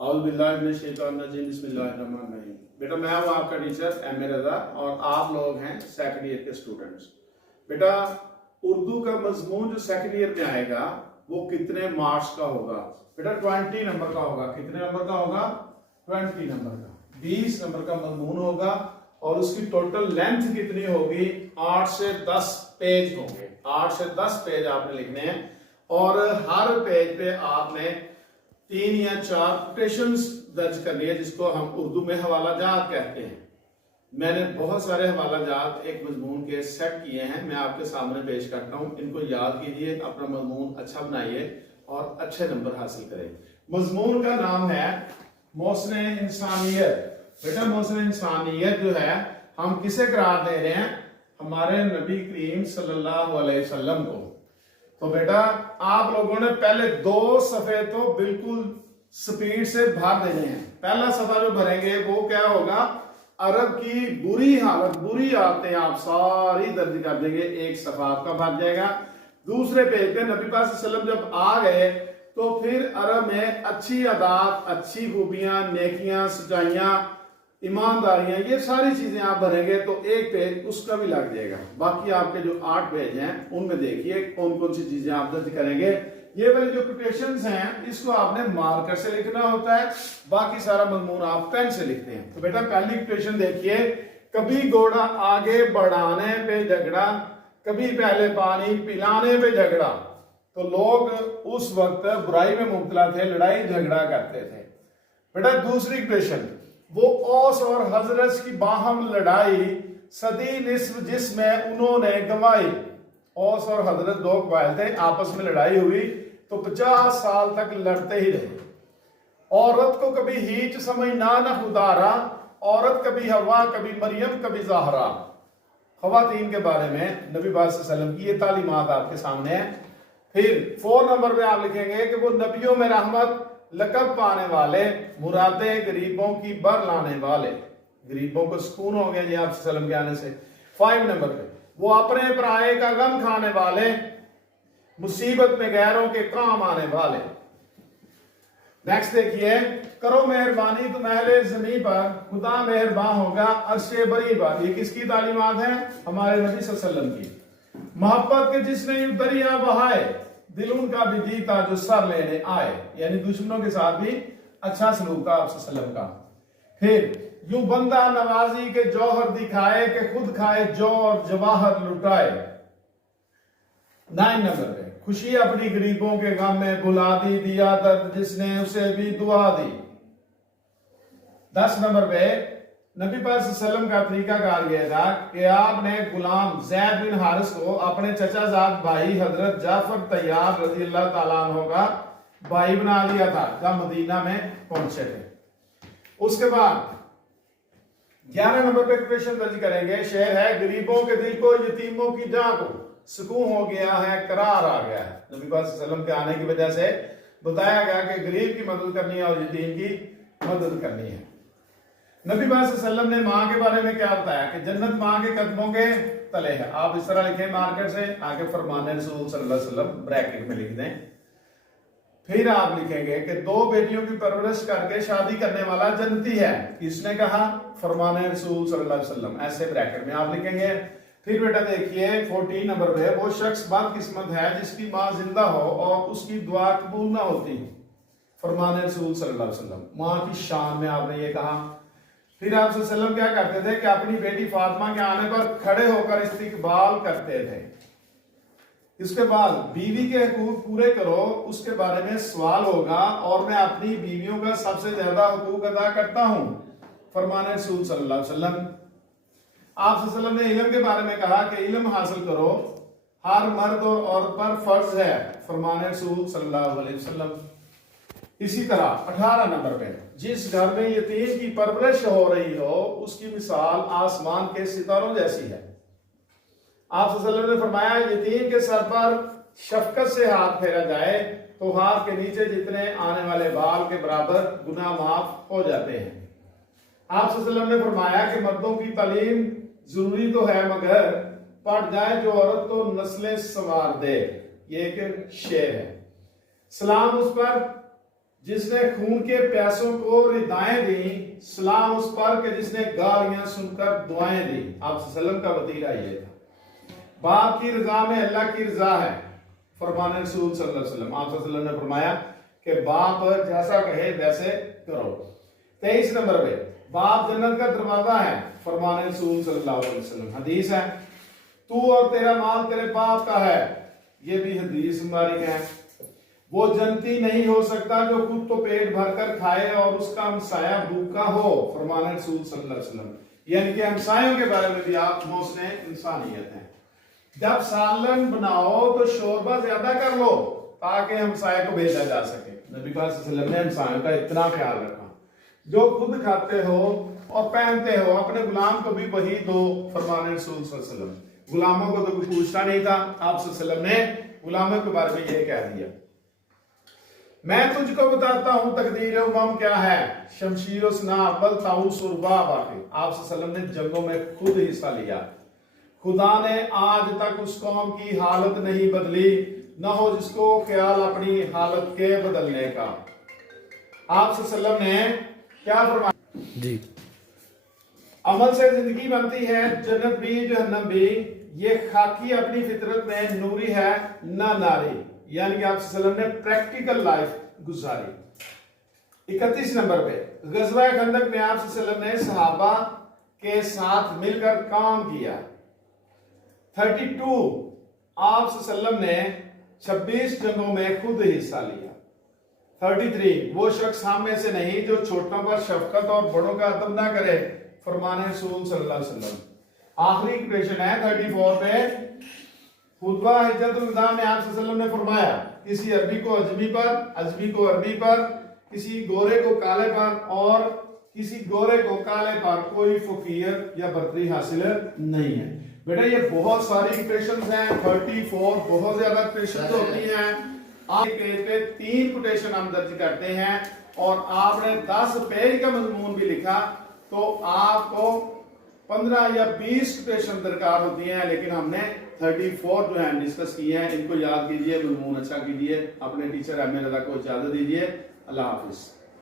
बिस्मिल्लाहिर्रहमानिर्रहीम। बेटा मैं हूँ आपका टीचर एम ए रजा और आप लोग हैं सेकंड ईयर के स्टूडेंट्स। बेटा उर्दू का मजमून जो सेकंड ईयर में आएगा वो कितने मार्क्स का होगा? बेटा 20 नंबर का होगा। कितने नंबर का होगा? 20 नंबर का। 20 नंबर का मजमून होगा और उसकी टोटल लेंथ कितनी होगी? 8 से 10 पेज होंगे। 8 से 10 पेज आपने लिखने हैं और हर पेज पे आपने 3 या 4 कोटेशंस दर्ज करनी है, जिसको हम उर्दू में हवाला जात कहते हैं। मैंने बहुत सारे हवाला जात एक मजमून के सेट किए हैं, मैं आपके सामने पेश करता हूँ। इनको याद कीजिए, अपना मजमून अच्छा बनाइए और अच्छे नंबर हासिल करें। मजमून का नाम है मौसने इंसानियत। बेटा मौसने इंसानियत जो है हम किसे करार दे रहे हैं? हमारे नबी करीम सल्लल्लाहु अलैहि वसल्लम को। तो बेटा आप लोगों ने पहले 2 सफ़े तो बिल्कुल स्पीड से भर देने हैं। पहला सफ़ा जो भरेंगे वो क्या होगा? अरब की बुरी हालत, बुरी आदतें आप सारी दर्ज कर देंगे। एक सफ़ा आपका भर जाएगा। दूसरे पेज पे नबी पाक सल्लल्लाहु अलैहि वसल्लम जब आ गए तो फिर अरब में अच्छी आदात, अच्छी खूबियां, नेकियां, सच्चाइयां, ईमानदारियां, ये सारी चीजें आप भरेंगे तो एक पेज उसका भी लग जाएगा। बाकी आपके जो 8 पेज हैं उनमें देखिए कौन कौन सी चीजें आप दर्ज करेंगे। ये वाली जो कोटेशंस हैं इसको आपने मार्कर से लिखना होता है, बाकी सारा मजमून आप पेन से लिखते हैं। तो बेटा पहली कोटेशन देखिए, कभी घोड़ा आगे बढ़ाने पे झगड़ा, कभी पहले पानी पिलाने पे झगड़ा। तो लोग उस वक्त बुराई में मुब्तला थे, लड़ाई झगड़ा करते थे। बेटा दूसरी कोटेशन, वो औस और हजरत की बाहम लड़ाई, सदी निस्फ जिसमें उन्होंने गंवाई। औस और हजरत 2 कबाइल थे, आपस में लड़ाई हुई तो 50 साल तक लड़ते ही रहे। औरत को कभी हीच समझना न खुदारा, औरत कभी हवा, कभी मरियम, कभी ज़हरा। ख़वातीन के बारे में नबी पाक सल्लल्लाहु अलैहि वसल्लम की ये तालीमात आपके सामने है। फिर 4 नंबर पे आप लिखेंगे कि वो नबियों में रहमत, लकब पाने वाले, मुरादे गरीबों की बर लाने वाले। गरीबों को सुकून हो गया जी आप सल्लम के आने से। 5 नंबर पे वो अपने पराये का गम खाने वाले, मुसीबत में गैरों के काम आने वाले। नेक्स्ट देखिए, करो मेहरबानी तुम अहले ज़मीं पर, खुदा मेहरबान होगा अर्शे बरी पर। ये किसकी तालीमात है? हमारे नबी सल्लल्लाहु अलैहि वसल्लम की। मोहब्बत के जिसने यूं दरिया बहाए, दिल उनका भी जीता जो सर लेने आए। यानी दुश्मनों के साथ भी अच्छा सलूक था आप सल्लल्लाहु अलैहि वसल्लम का। फिर यूं बंदा नवाजी के जौहर दिखाए, कि खुद खाए जो और जवाहर लुटाए। 9 नंबर पे खुशी अपनी गरीबों के गम में भुला दी, दिया दर्द जिसने उसे भी दुआ दी। 10 नंबर पे नबी पाक सल्लल्लाहु अलैहि वसल्लम का तरीका कार यह था कि आपने गुलाम ज़ैद बिन हारिस को अपने चचाजाद भाई हजरत जाफर तैयार रजी अल्लाह ताला अन्हु का भाई बना लिया था जब मदीना में पहुंचे थे। उसके बाद 11 नंबर पे क्वेश्चन दर्ज करेंगे। शेर है, गरीबों के दिल को, यतीमों की जान को सुकून हो गया है, करार आ गया है। नबी पाक सल्लल्लाहु अलैहि वसल्लम के आने की वजह से बताया गया कि गरीब की मदद करनी है और यतीम की मदद करनी है। नबी पाक सल्लल्लाहु अलैहि वसल्लम ने माँ के बारे में क्या बताया कि जन्नत माँ के कदमों के तले है। आप इस तरह लिखें मार्कर से, आगे फरमाने रसूल सल्लल्लाहु अलैहि वसल्लम ब्रैकेट में लिख दें। फिर आप लिखेंगे कि 2 बेटियों की परवरिश करके शादी करने वाला जन्नती है। किसने कहा? फरमाने रसूल सल्लल्लाहु अलैहि वसल्लम। ऐसे ब्रैकेट में आप लिखेंगे। फिर बेटा देखिए 14 नंबर पे, वो शख्स बदकिस्मत है जिसकी माँ जिंदा हो और उसकी दुआ कबूल ना होती। फरमाने रसूल सल्लल्लाहु अलैहि वसल्लम। माँ की शान में आपने ये कहा। फिर आप सल्लल्लाहु अलैहि वसल्लम क्या करते थे कि अपनी बेटी फातिमा के आने पर खड़े होकर इस्तिकबाल करते थे। इसके बाद बीवी के हुकूक पूरे करो, उसके बारे में सवाल होगा और मैं अपनी बीवियों का सबसे ज्यादा हुकूक अदा करता हूं। फरमाने रसूल सल्लल्लाहु अलैहि वसल्लम। आप सल्लल्लाहु अलैहि वसल्लम ने इल्म के बारे में कहा कि इल्म हासिल करो हर मर्द और औरत पर फर्ज है। फरमाने रसूल सल्लल्लाहु अलैहि वसल्लम। इसी तरह 18 नंबर पे, जिस घर में यतीम की परवरिश हो रही हो उसकी मिसाल आसमान के सितारों जैसी है। आप सल्लल्लाहु अलैहि वसल्लम ने फरमाया, यतीम के सर पर शफकत से हाथ फेरा जाए तो हाथ के नीचे जितने आने वाले बाल के बराबर गुनाह माफ हो जाते हैं। आप सल्लल्लाहु अलैहि वसल्लम ने फरमाया कि मर्दों की तालीम जरूरी तो है मगर पढ़ जाए जो औरत तो नस्लें संवार दे। ये एक शेर है। सलाम उस पर جس نے خون کے پیاسوں کو ردائیں دیں، سلام اس پر کہ جس نے گالیاں سن کر دعائیں دیں۔ آپ صلی اللہ علیہ وسلم کا وتیرہ یہ تھا۔ باپ کی رضا میں اللہ کی رضا ہے، فرمان رسول صلی اللہ علیہ وسلم۔ آپ صلی اللہ علیہ وسلم نے فرمایا کہ باپ جیسا کہے ویسے کرو۔ 23 نمبر پہ باپ جنت کا دروازہ ہے، فرمان رسول صلی اللہ علیہ وسلم۔ حدیث ہے تو اور تیرا مال تیرے باپ کا ہے، یہ بھی حدیث مبارک ہے۔ وہ جنتی نہیں ہو سکتا جو خود تو پیٹ بھر کر کھائے اور اس کا ہمسایہ بھوکا ہو، فرمان رسول صلی اللہ علیہ وسلم۔ یعنی کہ ہمسایوں کے بارے میں بھی آپ محسن انسانیت ہیں۔ جب سالن بناؤ تو شوربہ زیادہ کر لو تاکہ ہمسائے کو بھیجا جا سکے۔ نبی پاک صلی اللہ علیہ وسلم نے ہمسایوں کا اتنا خیال رکھا۔ جو خود کھاتے ہو اور پہنتے ہو اپنے غلام کو بھی وہی دو، فرمان رسول صلی اللہ علیہ وسلم۔ غلاموں کو تو کوئی پوچھتا نہیں تھا، آپ صلی اللہ علیہ وسلم نے غلاموں کے بارے میں یہ کہہ دیا۔ میں تجھ کو بتاتا ہوں تقدیر امم کیا ہے، شمشیر و سنا بل طاؤس اور وبا باقی۔ آپ صلی اللہ علیہ وسلم نے جنگوں میں خود حصہ لیا۔ خدا نے آج تک اس قوم کی حالت نہیں بدلی، نہ ہو جس کو خیال اپنی حالت کے بدلنے کا۔ آپ صلی اللہ علیہ وسلم نے کیا فرمایا؟ جی عمل سے زندگی بنتی ہے، جنت بھی جہنم بھی۔ یہ خاکی اپنی فطرت میں نوری ہے نہ ناری، یعنی کہ آپ صلی اللہ علیہ وسلم نے پریکٹیکل لائف گزاری۔ 31 نمبر پہ غزوہ خندق میں آپ صلی اللہ علیہ وسلم نے صحابہ کے ساتھ مل کر کام کیا۔ 32 آپ صلی اللہ علیہ وسلم نے 26 جنگوں میں خود حصہ لیا۔ 33 وہ شخص ہم میں سے نہیں جو چھوٹوں پر شفقت اور بڑوں کا ادب نہ کرے، فرمان رسول صلی اللہ علیہ وسلم۔ آخری کویشچن ہے 34 پہ خطبہ حجت الوداع میں آپ صلی اللہ علیہ وسلم نے فرمایا کسی عربی کو عجمی پر، عجمی کو عربی پر، کسی گورے کو کالے پر اور کسی گورے کو کالے پر کوئی فوقیت یا برتری حاصل نہیں ہے۔ بیٹا یہ بہت ساری کوٹیشنز ہیں، 34 بہت زیادہ کوٹیشنز ہوتی ہیں۔ آپ پیج پہ 3 کوٹیشن ہم درج کرتے ہیں اور آپ نے 10 پیج کا مضمون بھی لکھا تو آپ کو 15 یا 20 کوٹیشن درکار ہوتی ہیں، لیکن ہم نے 34 جو ہیں ڈسکس کی ہیں۔ ان کو یاد کیجئے، مضمون اچھا کیجئے، اپنے ٹیچر احمد رضا کو اجازت دیجئے۔ اللہ حافظ۔